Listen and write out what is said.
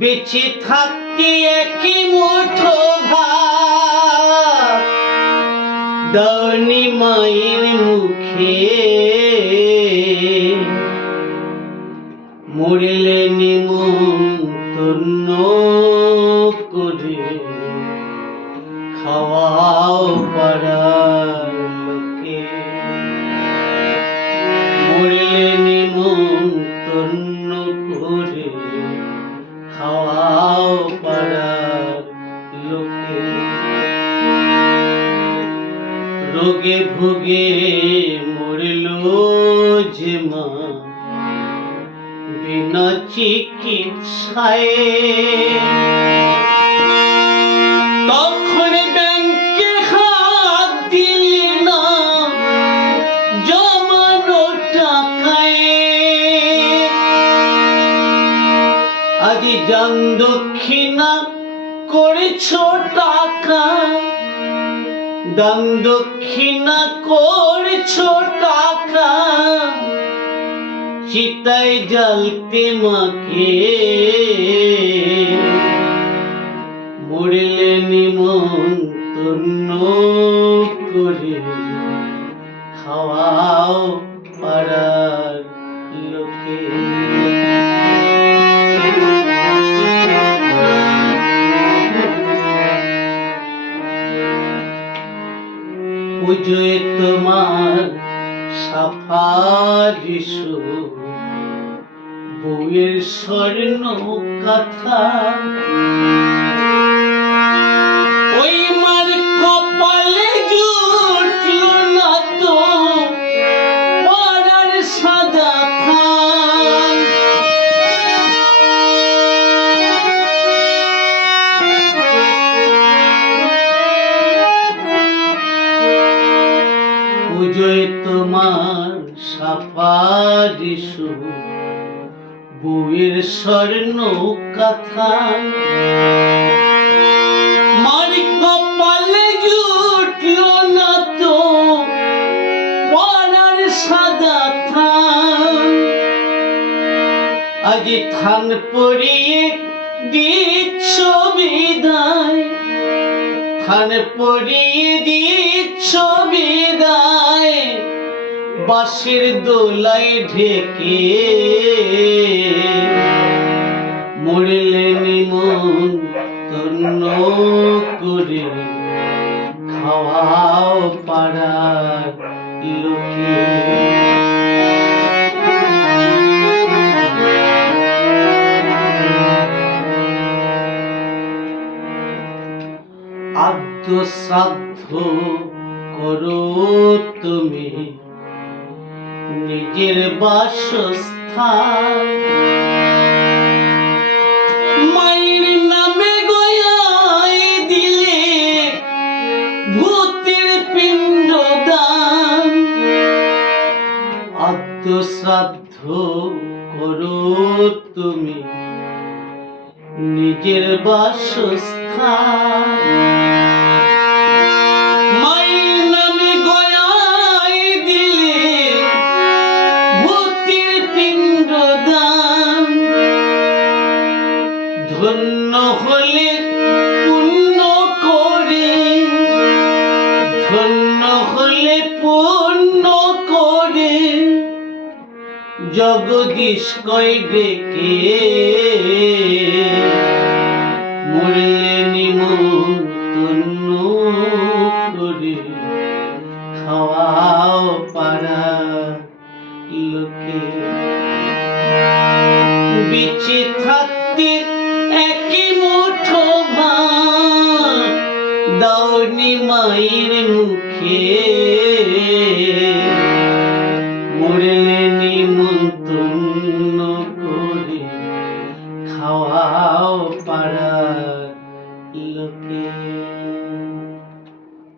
বেঁচে থাকতে একই মুঠো ভাত দাওনি মায়ের মুখে, মরলে নিমন্তন্ন করে খাওয়াও পাড়ার লোকে। মরলে নিমন্তন্ন করে খাওয়াও পাড়ার লোকে। রোগে ভোগে মরল যে মা বিনা চিকিৎসায়, তখন ব্যাংকে হাত দিলে না জমানো টাকায়। আজ জান দক্ষিণা করেছ টাকা, দান দক্ষিণা করেছ টাকা, চিতায় জ্বালতে মাকে। মরলে নিমন্তন্ন করে খাওয়াও পাড়ার লোকে। পুজোয় তোমার সাফারিসু, বউয়ের স্বর্ণ কথা, ওই মার কপালে জুটল না তো পরার সাদা খান। পুজোয় তোমার সাফারিসু, বউয়ের স্বর্ণ কথা, মার কপালে জুটল না তো পরার সাদা থান। আজ থান পরিয়ে দিচ্ছ বিদায়, থান পরিয়ে দিচ্ছ বিদায়, বাঁশের দোলায় ঢেকে। মরলে নিমন্তন্ন করে খাওয়াও পাড়ার লোকে। আদ্য শ্রাদ্ধ করো তুমি নিজের বাসস্থান, মায়ের নামে গয়াই দিলে ভূতের পিণ্ডদান। আদ্য শ্রাদ্ধ করো তুমি নিজের বাসস্থান, মায়ের নামে গয়াই দিলে ভূতের পিণ্ডদান। ধন্য হলে পুণ্য করে, ধন্য হলে পুণ্য করে, জগদীশ কয় ডেকে। মরলে নিমন্তন্ন করে খাওয়াও পাড়ার লোকে। বেঁচে থাকতে একই মুঠো ভাত দাওনি মায়ের মুখে, মরলে